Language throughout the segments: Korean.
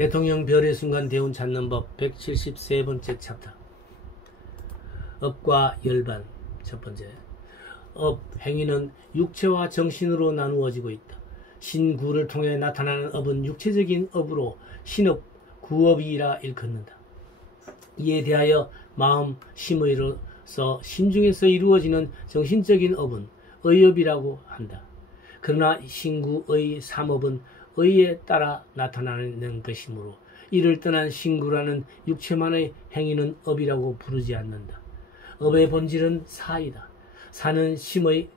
대통령 별의 순간 대운 찾는 법 173번째 챕터. 업과 열반. 첫 번째. 업, 행위는 육체와 정신으로 나누어지고 있다. 신구를 통해 나타나는 업은 육체적인 업으로 신업, 구업이라 일컫는다. 이에 대하여 마음, 심의로서 신중에서 이루어지는 정신적인 업은 의업이라고 한다. 그러나 신구의 삼업은 의에 따라 나타나는 것이므로 이를 떠난 신구라는 육체만의 행위는 업이라고 부르지 않는다. 업의 본질은 사이다. 사는 심의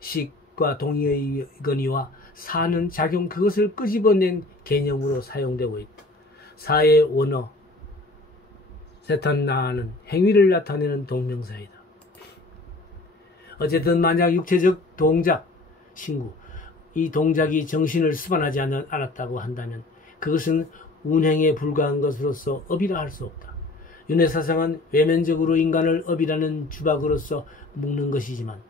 식과 동의의 건의와 사는 작용 그것을 끄집어낸 개념으로 사용되고 있다. 사의 원어 세탄나는 행위를 나타내는 동명사이다. 어쨌든 만약 육체적 동작, 신구, 이 동작이 정신을 수반하지 않았다고 한다면 그것은 운행에 불과한 것으로서 업이라 할 수 없다. 윤회사상은 외면적으로 인간을 업이라는 주박으로서 묶는 것이지만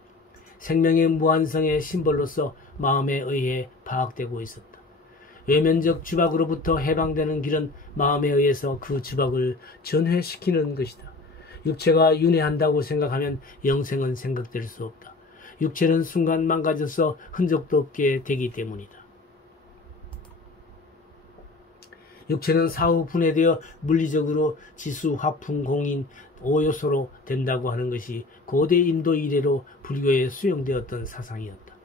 생명의 무한성의 심벌로서 마음에 의해 파악되고 있었다. 외면적 주박으로부터 해방되는 길은 마음에 의해서 그 주박을 전회시키는 것이다. 육체가 윤회한다고 생각하면 영생은 생각될 수 없다. 육체는 순간 망가져서 흔적도 없게 되기 때문이다. 육체는 사후 분해되어 물리적으로 지수, 화풍, 공인, 5요소로 된다고 하는 것이 고대 인도 이래로 불교에 수용되었던 사상이었다.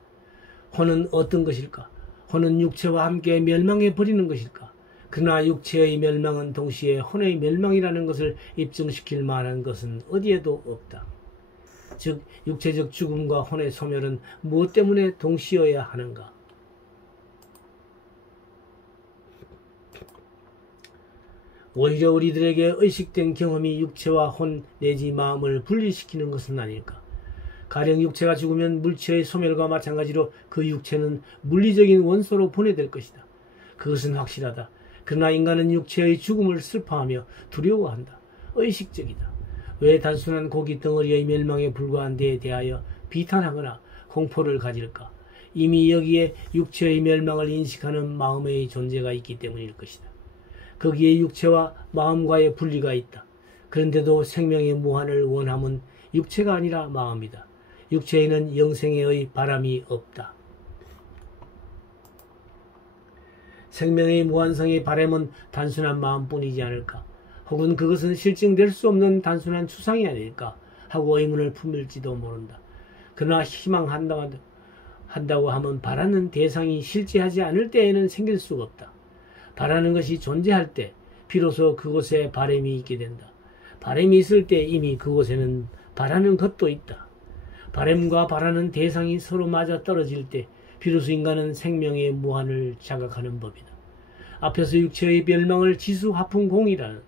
혼은 어떤 것일까? 혼은 육체와 함께 멸망해 버리는 것일까? 그러나 육체의 멸망은 동시에 혼의 멸망이라는 것을 입증시킬 만한 것은 어디에도 없다. 즉 육체적 죽음과 혼의 소멸은 무엇 때문에 동시여야 하는가? 오히려 우리들에게 의식된 경험이 육체와 혼 내지 마음을 분리시키는 것은 아닐까? 가령 육체가 죽으면 물체의 소멸과 마찬가지로 그 육체는 물리적인 원소로 분해될 것이다. 그것은 확실하다. 그러나 인간은 육체의 죽음을 슬퍼하며 두려워한다. 의식적이다. 왜 단순한 고기 덩어리의 멸망에 불과한 데에 대하여 비탄하거나 공포를 가질까? 이미 여기에 육체의 멸망을 인식하는 마음의 존재가 있기 때문일 것이다. 거기에 육체와 마음과의 분리가 있다. 그런데도 생명의 무한을 원함은 육체가 아니라 마음이다. 육체에는 영생의 바람이 없다. 생명의 무한성의 바람은 단순한 마음뿐이지 않을까? 혹은 그것은 실증될 수 없는 단순한 추상이 아닐까 하고 의문을 품을지도 모른다. 그러나 희망한다고 하면 바라는 대상이 실제하지 않을 때에는 생길 수가 없다. 바라는 것이 존재할 때 비로소 그곳에 바람이 있게 된다. 바람이 있을 때 이미 그곳에는 바라는 것도 있다. 바람과 바라는 대상이 서로 맞아 떨어질 때 비로소 인간은 생명의 무한을 자각하는 법이다. 앞에서 육체의 멸망을 지수, 화풍, 공이라는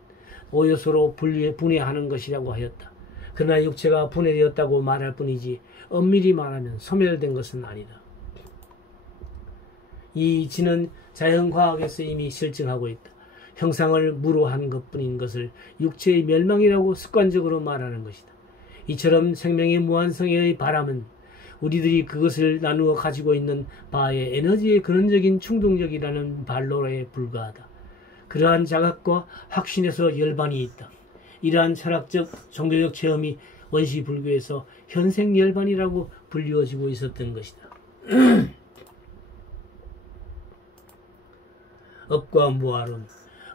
5요소로 분해하는 것이라고 하였다. 그러나 육체가 분해되었다고 말할 뿐이지 엄밀히 말하면 소멸된 것은 아니다. 이 이치는 자연과학에서 이미 실증하고 있다. 형상을 무로한 것뿐인 것을 육체의 멸망이라고 습관적으로 말하는 것이다. 이처럼 생명의 무한성의 바람은 우리들이 그것을 나누어 가지고 있는 바의 에너지의 근원적인 충동력이라는 발로에 불과하다. 그러한 자각과 확신에서 열반이 있다. 이러한 철학적, 종교적 체험이 원시 불교에서 현생열반이라고 불리워지고 있었던 것이다. 업과 무아론,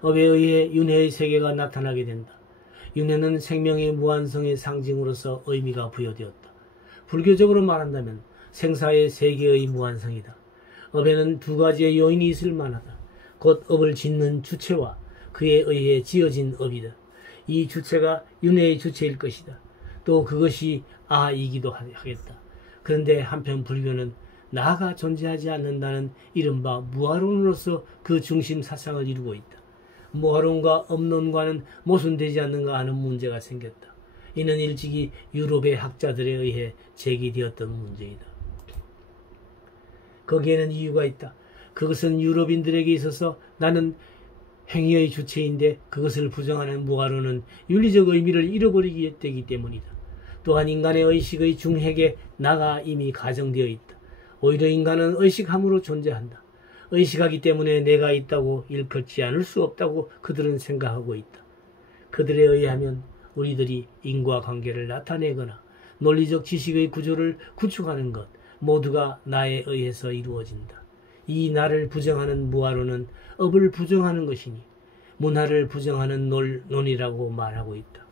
업에 의해 윤회의 세계가 나타나게 된다. 윤회는 생명의 무한성의 상징으로서 의미가 부여되었다. 불교적으로 말한다면 생사의 세계의 무한성이다. 업에는 두 가지의 요인이 있을 만하다. 곧 업을 짓는 주체와 그에 의해 지어진 업이다. 이 주체가 윤회의 주체일 것이다. 또 그것이 아이기도 하겠다. 그런데 한편 불교는 나가 존재하지 않는다는 이른바 무아론으로서 그 중심 사상을 이루고 있다. 무아론과 업론과는 모순되지 않는가 하는 문제가 생겼다. 이는 일찍이 유럽의 학자들에 의해 제기되었던 문제이다. 거기에는 이유가 있다. 그것은 유럽인들에게 있어서 나는 행위의 주체인데 그것을 부정하는 무아론은 윤리적 의미를 잃어버리게 되기 때문이다. 또한 인간의 의식의 중핵에 나가 이미 가정되어 있다. 오히려 인간은 의식함으로 존재한다. 의식하기 때문에 내가 있다고 일컫지 않을 수 없다고 그들은 생각하고 있다. 그들에 의하면 우리들이 인과관계를 나타내거나 논리적 지식의 구조를 구축하는 것 모두가 나에 의해서 이루어진다. 이 나를 부정하는 무아론은 업을 부정하는 것이니 문화를 부정하는 논이라고 말하고 있다.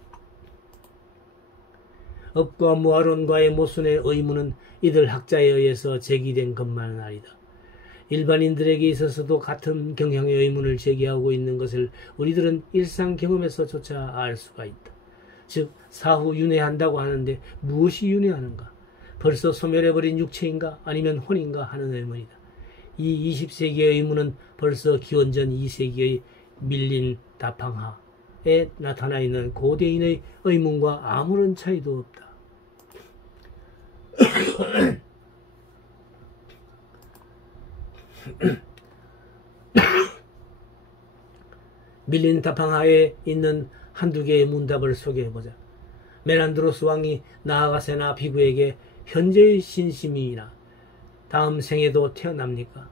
업과 무아론과의 모순의 의문은 이들 학자에 의해서 제기된 것만은 아니다. 일반인들에게 있어서도 같은 경향의 의문을 제기하고 있는 것을 우리들은 일상 경험에서조차 알 수가 있다. 즉 사후 윤회한다고 하는데 무엇이 윤회하는가? 벌써 소멸해버린 육체인가 아니면 혼인가 하는 의문이다. 이 20세기의 의문은 벌써 기원전 2세기의 밀린 다팡하에 나타나 있는 고대인의 의문과 아무런 차이도 없다. 밀린 다팡하에 있는 한두 개의 문답을 소개해보자. 메난드로스 왕이 나아가세나 비구에게 현재의 신심이나 다음 생에도 태어납니까?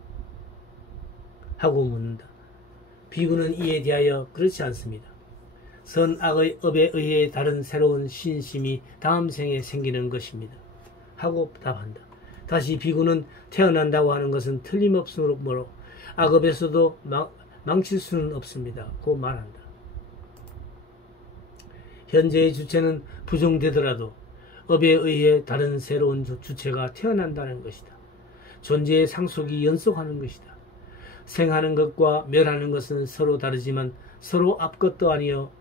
하고 묻는다. 비구는 이에 대하여 그렇지 않습니다. 선악의 업에 의해 다른 새로운 신심이 다음 생에 생기는 것입니다. 하고 답한다. 다시 비구는 태어난다고 하는 것은 틀림없으므로 악업에서도 망칠 수는 없습니다. 고 말한다. 현재의 주체는 부정되더라도 업에 의해 다른 새로운 주체가 태어난다는 것이다. 존재의 상속이 연속하는 것이다. 생하는 것과 멸하는 것은 서로 다르지만 서로 앞것도 아니요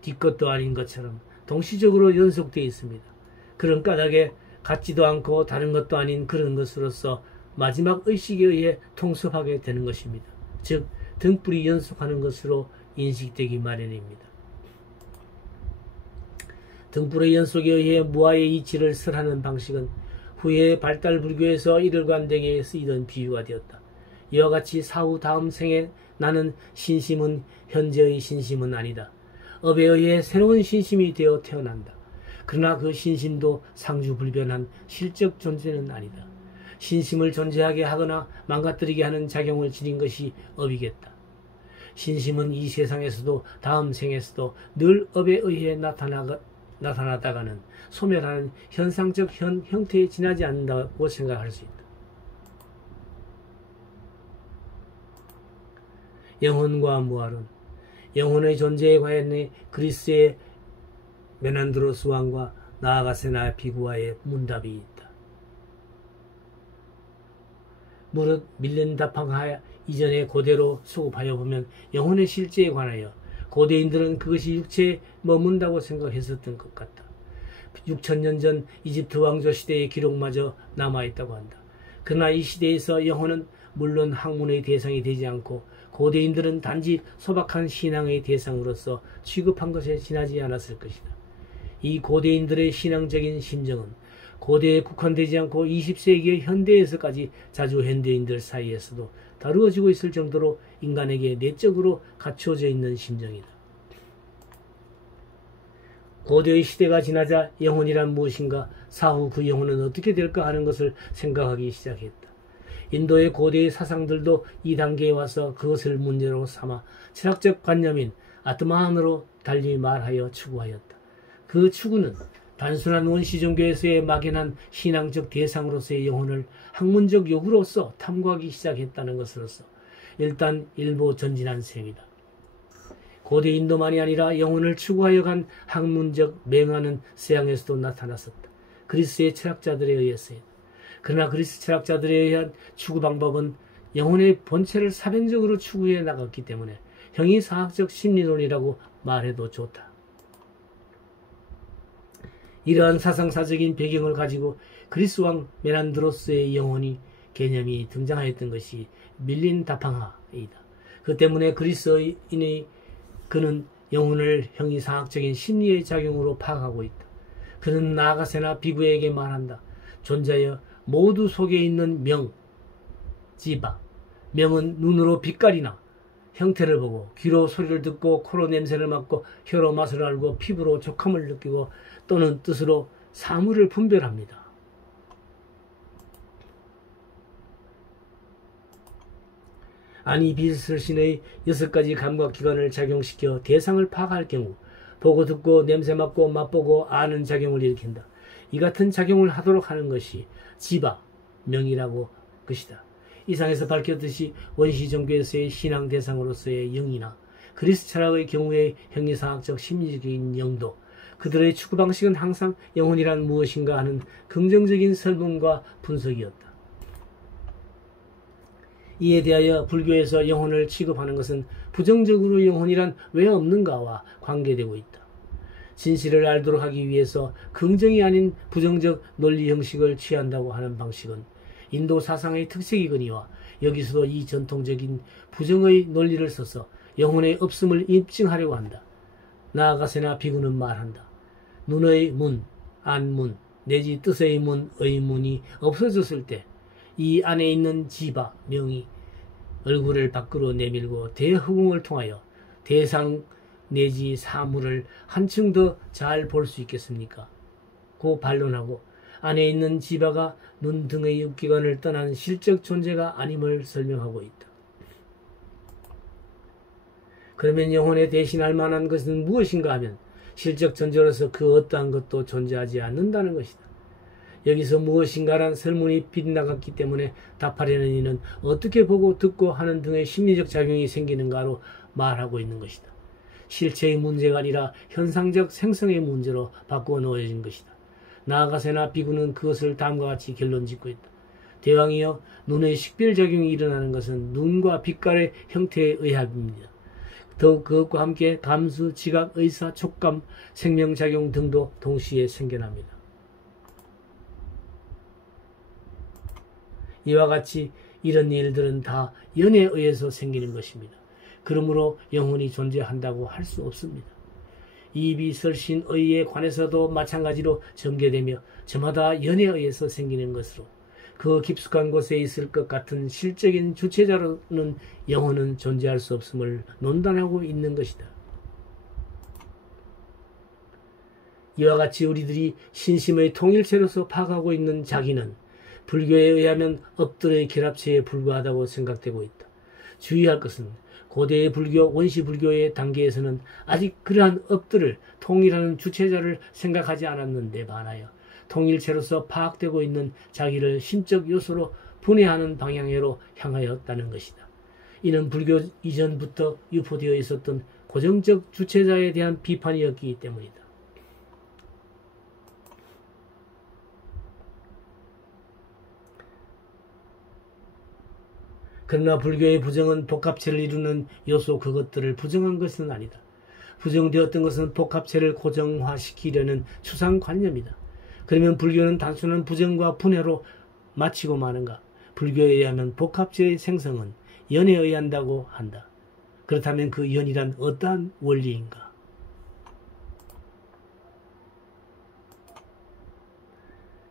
뒷것도 아닌 것처럼 동시적으로 연속되어 있습니다. 그런 까닭에 같지도 않고 다른 것도 아닌 그런 것으로서 마지막 의식에 의해 통섭하게 되는 것입니다. 즉 등불이 연속하는 것으로 인식되기 마련입니다. 등불의 연속에 의해 무아의 이치를 설하는 방식은 후에 발달 불교에서 이들관 등에 쓰이던 비유가 되었다. 이와 같이 사후 다음 생에 나는 신심은 현재의 신심은 아니다. 업에 의해 새로운 신심이 되어 태어난다. 그러나 그 신심도 상주불변한 실적 존재는 아니다. 신심을 존재하게 하거나 망가뜨리게 하는 작용을 지닌 것이 업이겠다. 신심은 이 세상에서도 다음 생에서도 늘 업에 의해 나타나다가는 소멸하는 현상적 형태에 지나지 않는다고 생각할 수 있다. 영혼과 무아론. 영혼의 존재에 관해 그리스의 메난드로스 왕과 나아가세나 비구와의 문답이 있다. 무릇 밀린 다팡하 이전에 고대로 수급하여 보면 영혼의 실제에 관하여 고대인들은 그것이 육체에 머문다고 생각했었던 것 같다. 6천년 전 이집트 왕조 시대의 기록마저 남아있다고 한다. 그러나 이 시대에서 영혼은 물론 학문의 대상이 되지 않고 고대인들은 단지 소박한 신앙의 대상으로서 취급한 것에 지나지 않았을 것이다. 이 고대인들의 신앙적인 심정은 고대에 국한되지 않고 20세기의 현대에서까지 자주 현대인들 사이에서도 다루어지고 있을 정도로 인간에게 내적으로 갖추어져 있는 심정이다. 고대의 시대가 지나자 영혼이란 무엇인가, 사후 그 영혼은 어떻게 될까 하는 것을 생각하기 시작했다. 인도의 고대의 사상들도 이 단계에 와서 그것을 문제로 삼아 철학적 관념인 아트마한으로 달리 말하여 추구하였다. 그 추구는 단순한 원시 종교에서의 막연한 신앙적 대상으로서의 영혼을 학문적 요구로서 탐구하기 시작했다는 것으로서 일단 일부 전진한 셈이다. 고대 인도만이 아니라 영혼을 추구하여 간 학문적 맹하는 서양에서도 나타났었다. 그리스의 철학자들에 의해서다. 그러나 그리스 철학자들에 의한 추구 방법은 영혼의 본체를 사변적으로 추구해 나갔기 때문에 형이사학적 심리론이라고 말해도 좋다. 이러한 사상사적인 배경을 가지고 그리스 왕 메난드로스의 영혼이 개념이 등장하였던 것이 밀린 다팡하이다. 그 때문에 그리스인의 그는 영혼을 형이상학적인 심리의 작용으로 파악하고 있다. 그는 나아가세나 비구에게 말한다. 존재여 모두 속에 있는 명, 지바. 명은 눈으로 빛깔이나 형태를 보고 귀로 소리를 듣고 코로 냄새를 맡고 혀로 맛을 알고 피부로 촉감을 느끼고 또는 뜻으로 사물을 분별합니다. 아니 비설신의 6가지 감각기관을 작용시켜 대상을 파악할 경우 보고 듣고 냄새 맡고 맛보고 아는 작용을 일으킨다. 이 같은 작용을 하도록 하는 것이 지바, 명이라고 것이다. 이상에서 밝혔듯이 원시 종교에서의 신앙 대상으로서의 영이나 그리스 철학의 경우의 형이상학적 심리적인 영도, 그들의 추구 방식은 항상 영혼이란 무엇인가 하는 긍정적인 설문과 분석이었다. 이에 대하여 불교에서 영혼을 취급하는 것은 부정적으로 영혼이란 왜 없는가와 관계되고 있다. 진실을 알도록 하기 위해서 긍정이 아닌 부정적 논리 형식을 취한다고 하는 방식은 인도 사상의 특색이거니와 여기서도 이 전통적인 부정의 논리를 써서 영혼의 없음을 입증하려고 한다. 나아가서나 비구는 말한다. 눈의 문, 안문, 내지 뜻의 문, 의문이 없어졌을 때 이 안에 있는 지바, 명이 얼굴을 밖으로 내밀고 대허공을 통하여 대상 내지 사물을 한층 더 잘 볼 수 있겠습니까? 고 반론하고 안에 있는 지바가 눈 등의 육기관을 떠난 실적 존재가 아님을 설명하고 있다. 그러면 영혼에 대신할 만한 것은 무엇인가 하면 실적 존재로서 그 어떠한 것도 존재하지 않는다는 것이다. 여기서 무엇인가란 설문이 빗나갔기 때문에 답하려는 이는 어떻게 보고 듣고 하는 등의 심리적 작용이 생기는가로 말하고 있는 것이다. 실체의 문제가 아니라 현상적 생성의 문제로 바꾸어 놓여진 것이다. 나아가서나 비구는 그것을 다음과 같이 결론짓고 있다. 대왕이여, 눈의 식별작용이 일어나는 것은 눈과 빛깔의 형태에 의합입니다. 더욱 그것과 함께 감수, 지각, 의사, 촉감, 생명작용 등도 동시에 생겨납니다. 이와 같이 이런 일들은 다 연에 의해서 생기는 것입니다. 그러므로 영혼이 존재한다고 할 수 없습니다. 이비설신의에 관해서도 마찬가지로 전개되며 저마다 연에 의해서 생기는 것으로 그 깊숙한 곳에 있을 것 같은 실적인 주체자로는 영혼은 존재할 수 없음을 논단하고 있는 것이다. 이와 같이 우리들이 신심의 통일체로서 파악하고 있는 자기는 불교에 의하면 업들의 결합체에 불과하다고 생각되고 있다. 주의할 것은 고대의 불교, 원시 불교의 단계에서는 아직 그러한 업들을 통일하는 주체자를 생각하지 않았는데 반하여 통일체로서 파악되고 있는 자기를 심적 요소로 분해하는 방향으로 향하였다는 것이다. 이는 불교 이전부터 유포되어 있었던 고정적 주체자에 대한 비판이었기 때문이다. 그러나 불교의 부정은 복합체를 이루는 요소 그것들을 부정한 것은 아니다. 부정되었던 것은 복합체를 고정화시키려는 추상관념이다. 그러면 불교는 단순한 부정과 분해로 마치고 마는가? 불교에 의하면 복합체의 생성은 연에 의한다고 한다. 그렇다면 그 연이란 어떠한 원리인가?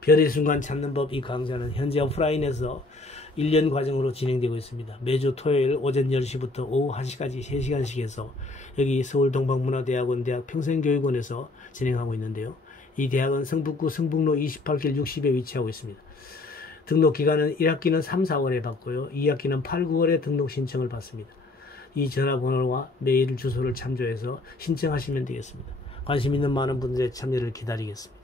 별의 순간 찾는 법 이 강좌는 현재 오프라인에서 1년 과정으로 진행되고 있습니다. 매주 토요일 오전 10시부터 오후 1시까지 3시간씩 해서 여기 서울동방문화대학원 대학 평생교육원에서 진행하고 있는데요. 이 대학은 성북구 성북로 28길 60에 위치하고 있습니다. 등록 기간은 1학기는 3, 4월에 받고요. 2학기는 8, 9월에 등록 신청을 받습니다. 이 전화번호와 메일 주소를 참조해서 신청하시면 되겠습니다. 관심 있는 많은 분들의 참여를 기다리겠습니다.